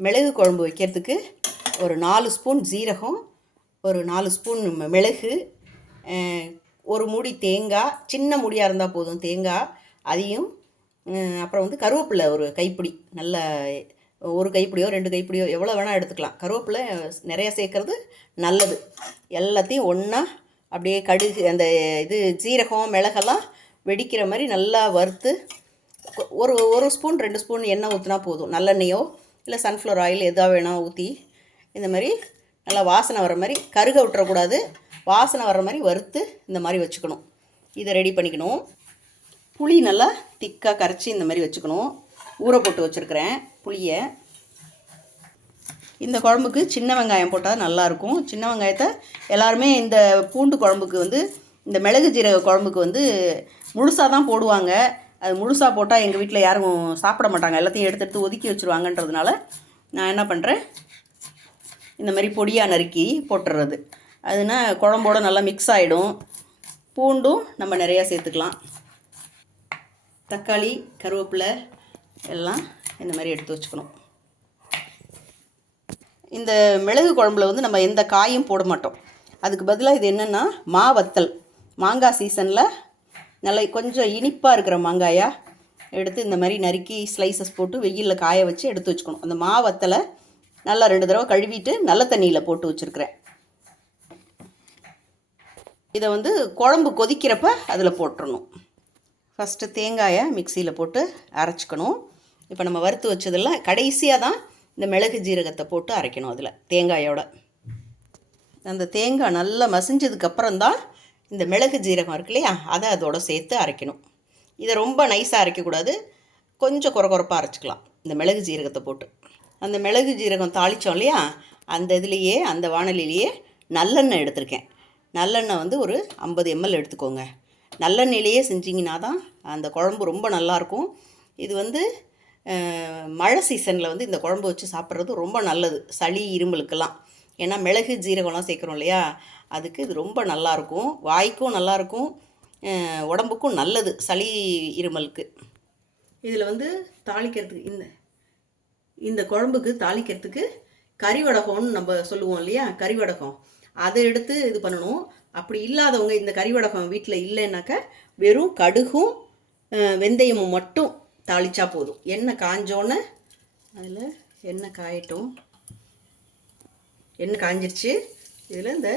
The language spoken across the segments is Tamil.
மிளகு குழம்பு வைக்கிறதுக்கு ஒரு நாலு ஸ்பூன் ஜீரகம் ஒரு நாலு ஸ்பூன் மிளகு ஒரு மூடி தேங்காய் சின்ன மூடியாக இருந்தால் போதும் தேங்காய் அதையும் அப்புறம் வந்து கருவேப்பிலை ஒரு கைப்பிடி நல்ல ஒரு கைப்பிடியோ ரெண்டு கைப்பிடியோ எவ்வளோ வேணால் எடுத்துக்கலாம். கருவேப்பிலை நிறைய சேர்க்குறது நல்லது. எல்லாத்தையும் ஒன்றா அப்படியே கடுகு அந்த இது ஜீரகம் மிளகெல்லாம் வெடிக்கிற மாதிரி நல்லா வறுத்து ஒரு ஒரு ஸ்பூன் ரெண்டு ஸ்பூன் எண்ணெய் ஊற்றினா போதும். நல்லெண்ணெயோ இல்லை சன்ஃப்ளவர் ஆயில் எதாக வேணால் ஊற்றி இந்த மாதிரி நல்லா வாசனை வர மாதிரி கருக விட்டுறக்கூடாது. வாசனை வர மாதிரி வறுத்து இந்த மாதிரி வச்சுக்கணும். இதை ரெடி பண்ணிக்கணும். புளி நல்லா திக்காக கரைச்சி இந்த மாதிரி வச்சுக்கணும். ஊற போட்டு வச்சுருக்கிறேன் புளியை. இந்த குழம்புக்கு சின்ன வெங்காயம் போட்டால் நல்லாயிருக்கும் சின்ன வெங்காயத்தை எல்லாருமே இந்த பூண்டு குழம்புக்கு வந்து இந்த மிளகு ஜீரக குழம்புக்கு வந்து முழுசாக தான் போடுவாங்க. அது முழுசாக போட்டால் எங்கள் வீட்டில் யாரும் சாப்பிட மாட்டாங்க. எல்லாத்தையும் எடுத்து எடுத்து ஒதுக்கி வச்சுருவாங்கன்றதுனால நான் என்ன பண்ணுறேன் இந்த மாதிரி பொடியாக நறுக்கி போட்டுறது. அதுனா குழம்போட நல்லா மிக்ஸ் ஆகிடும் பூண்டும் நம்ம நிறையா சேர்த்துக்கலாம். தக்காளி கருவேப்பிலை எல்லாம் இந்த மாதிரி எடுத்து வச்சுக்கணும். இந்த மிளகு குழம்புல வந்து நம்ம எந்த காயும் போட மாட்டோம். அதுக்கு பதிலாக இது என்னென்னா மா வத்தல் மாங்காய் சீசனில் நல்லா கொஞ்சம் இனிப்பாக இருக்கிற மாங்காயா எடுத்து இந்த மாதிரி நறுக்கி ஸ்லைசஸ் போட்டு வெயிலில் காய வச்சு எடுத்து வச்சுக்கணும். அந்த மா வத்தலை நல்லா ரெண்டு தடவை கழுவிட்டு நல்ல தண்ணியில் போட்டு வச்சுருக்கிறேன். இதை வந்து குழம்பு கொதிக்கிறப்ப அதில் போட்டுடணும் ஃபஸ்ட்டு தேங்காயை மிக்சியில் போட்டு அரைச்சிக்கணும். இப்போ நம்ம வறுத்து வச்சதெல்லாம் கடைசியாக தான் இந்த மிளகு ஜீரகத்தை போட்டு அரைக்கணும் அதில் தேங்காயோட. அந்த தேங்காய் நல்லா மசிஞ்சதுக்கப்புறம் தான் இந்த மிளகு ஜீரகம் இருக்கு இல்லையா அதை அதோட சேர்த்து அரைக்கணும். இதை ரொம்ப நைஸாக அரைக்கக்கூடாது. கொஞ்சம் குறை குறைப்பாக அரைச்சிக்கலாம். இந்த மிளகு ஜீரகத்தை போட்டு. அந்த மிளகு ஜீரகம் தாளித்தோம் இல்லையா அந்த இதுலேயே அந்த வானலிலேயே நல்லெண்ணெய் எடுத்திருக்கேன். நல்லெண்ணெய் வந்து ஒரு ஐம்பது எம்எல் எடுத்துக்கோங்க. நல்லெண்ணெயிலேயே செஞ்சிங்கன்னா தான் அந்த குழம்பு ரொம்ப நல்லாயிருக்கும். இது வந்து மழை சீசனில் வந்து இந்த குழம்பு வச்சு சாப்பிட்றது ரொம்ப நல்லது. சளி இருமலுக்கெல்லாம் ஏன்னா மிளகு ஜீரகம்லாம் சேர்க்குறோம் இல்லையா? அதுக்கு இது ரொம்ப நல்லாயிருக்கும் வாய்க்கும் நல்லாயிருக்கும் உடம்புக்கும் நல்லது சளி இருமலுக்கு. இதில் வந்து தாளிக்கிறதுக்கு இந்த இந்த குழம்புக்கு தாளிக்கிறதுக்கு கறிவடகம்னு நம்ம சொல்லுவோம் இல்லையா? கறிவடகம். அதை எடுத்து இது பண்ணணும். அப்படி இல்லாதவங்க இந்த கறிவடகம் வீட்டில் இல்லைன்னாக்க வெறும் கடுகும் வெந்தயமும் மட்டும் தாளிச்சா போதும். எண்ணெய் காஞ்சோன்னே அதில் எண்ணெய் காயட்டும். எண்ணெய் காஞ்சிருச்சு. இதில் இந்த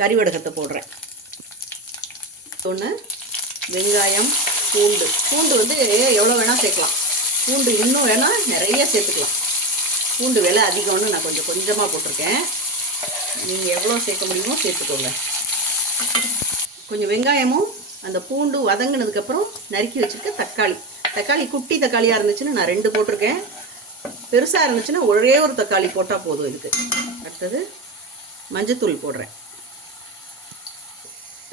கறிவடகத்தை போடுறேன். ஒன்று வெங்காயம் பூண்டு. பூண்டு வந்து எவ்வளோ வேணால் சேர்க்கலாம். பூண்டு இன்னும் வேணால் நிறைய சேர்த்துக்கலாம். பூண்டு விலை அதிகம்னு நான் கொஞ்சம் கொஞ்சமாக போட்டிருக்கேன். நீங்கள் எவ்வளோ சேர்க்க முடியுமோ சேர்த்துக்கோங்க. கொஞ்சம் வெங்காயமும் அந்த பூண்டு வதங்கினதுக்கப்புறம் நறுக்கி வச்சுருக்க தக்காளி. தக்காளி குட்டி தக்காளியாக இருந்துச்சுன்னா நான் ரெண்டு போட்டிருக்கேன். பெருசாக இருந்துச்சுன்னா ஒரே ஒரு தக்காளி போட்டால் போதும் இதுக்கு. அடுத்தது மஞ்சத்தூள் போடுறேன்.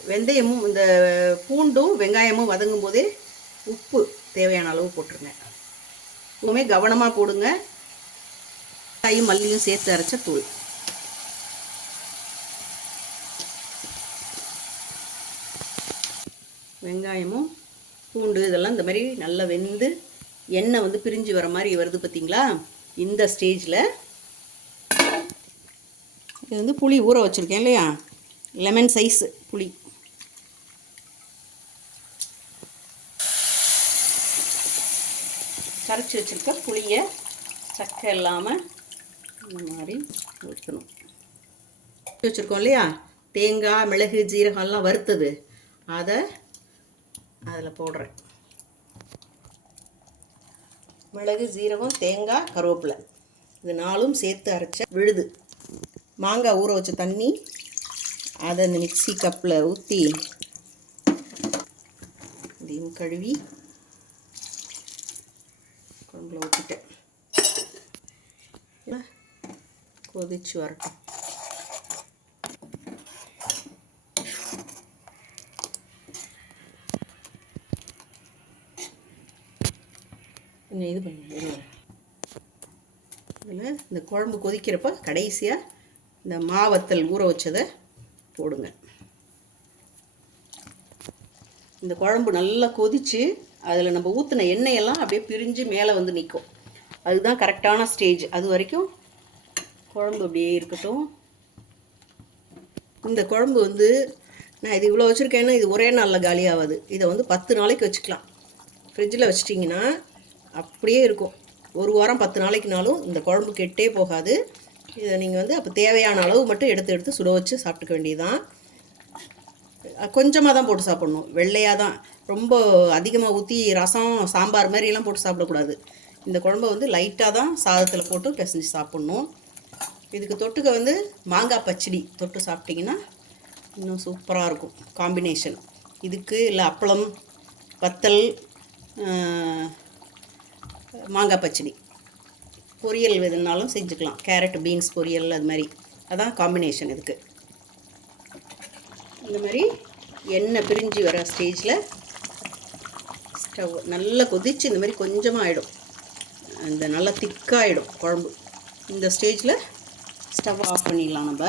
வெந்தயமும் இந்த பூண்டும் வெங்காயமும் வதங்கும் போதே உப்பு தேவையான அளவு போட்டுருங்க. எப்பவுமே கவனமாக போடுங்க. காயும் மல்லியும் சேர்த்து அரைச்ச தூள். வெங்காயமும் பூண்டு இதெல்லாம் இந்த மாதிரி நல்லா வெந்து எண்ணெய் வந்து பிரிஞ்சு வர மாதிரி வருது பார்த்தீங்களா இந்த ஸ்டேஜில் இது வந்து புளி ஊற வச்சுருக்கேன் இல்லையா? லெமன் சைஸு புளி. கரைச்சி வச்சுருக்க புளியை சக்கை இல்லாமல் இந்த மாதிரி ஊற்றணும் வச்சுருக்கோம் இல்லையா? தேங்காய் மிளகு ஜீரகம் எல்லாம் வறுத்தது. அதை அதில் போடுறேன். மிளகு ஜீரகம் தேங்காய் கருவேப்பிலை. இது நாலும் சேர்த்து அரைச்ச விழுது. மாங்காய் ஊற வச்ச தண்ணி அதை அந்த மிக்ஸி கப்பில் ஊற்றி இதையும் கழுவி குழம்புல ஊற்றிட்டேன் கொதிச்சு வரட்டும். கொஞ்சம் இது பண்ணுங்க இதில் இந்த குழம்பு கொதிக்கிறப்ப கடைசியாக இந்த மாவத்தல் ஊற வச்சதை போடுங்க. இந்த குழம்பு நல்லா கொதிச்சு அதில் நம்ம ஊற்றின எண்ணெயெல்லாம் அப்படியே பிரிஞ்சு மேலே வந்து நிற்கும் அதுதான் கரெக்டான ஸ்டேஜ். அது வரைக்கும் குழம்பு அப்படியே இருக்கட்டும். இந்த குழம்பு வந்து நான் இது இவ்வளோ வச்சுருக்கேன்னா இது ஒரே நாளில் காலி இதை வந்து பத்து நாளைக்கு வச்சுக்கலாம். ஃப்ரிட்ஜில் வச்சிட்டிங்கன்னா அப்படியே இருக்கும். ஒரு வாரம் பத்து நாளைக்குனாலும் இந்த குழம்பு கெட்டே போகாது. இதை நீங்கள் வந்து அப்போ தேவையான அளவு மட்டும் எடுத்து எடுத்து சுட வச்சு சாப்பிட்டுக்க வேண்டியதுதான். கொஞ்சமாக தான் போட்டு சாப்பிட்ணும். வெள்ளையாக தான். ரொம்ப அதிகமாக ஊற்றி ரசம் சாம்பார் மாதிரியெல்லாம் போட்டு சாப்பிடக்கூடாது. இந்த குழம்ப வந்து லைட்டாக தான் சாதத்தில் போட்டு பிசைஞ்சு சாப்பிட்ணும். இதுக்கு தொட்டுக்க வந்து மாங்காய் பச்சடி தொட்டு சாப்பிட்டிங்கன்னா இன்னும் சூப்பராக இருக்கும். காம்பினேஷன் இதுக்கு இல்லை அப்பளம் வத்தல் மாங்காய் பச்சடி. பொரியல் எதுனாலும் செஞ்சுக்கலாம். கேரட் பீன்ஸ் பொரியல் அது மாதிரி. அதான் காம்பினேஷன் இதுக்கு. இந்த மாதிரி எண்ணெய் பிரிஞ்சு வர ஸ்டேஜில் ஸ்டவ் நல்லா கொதிச்சு இந்த மாதிரி கொஞ்சமாக ஆகிடும் அந்த நல்லா திக்காகிடும் குழம்பு. இந்த ஸ்டேஜில் ஸ்டவ் ஆஃப் பண்ணிடலாம் நம்ம.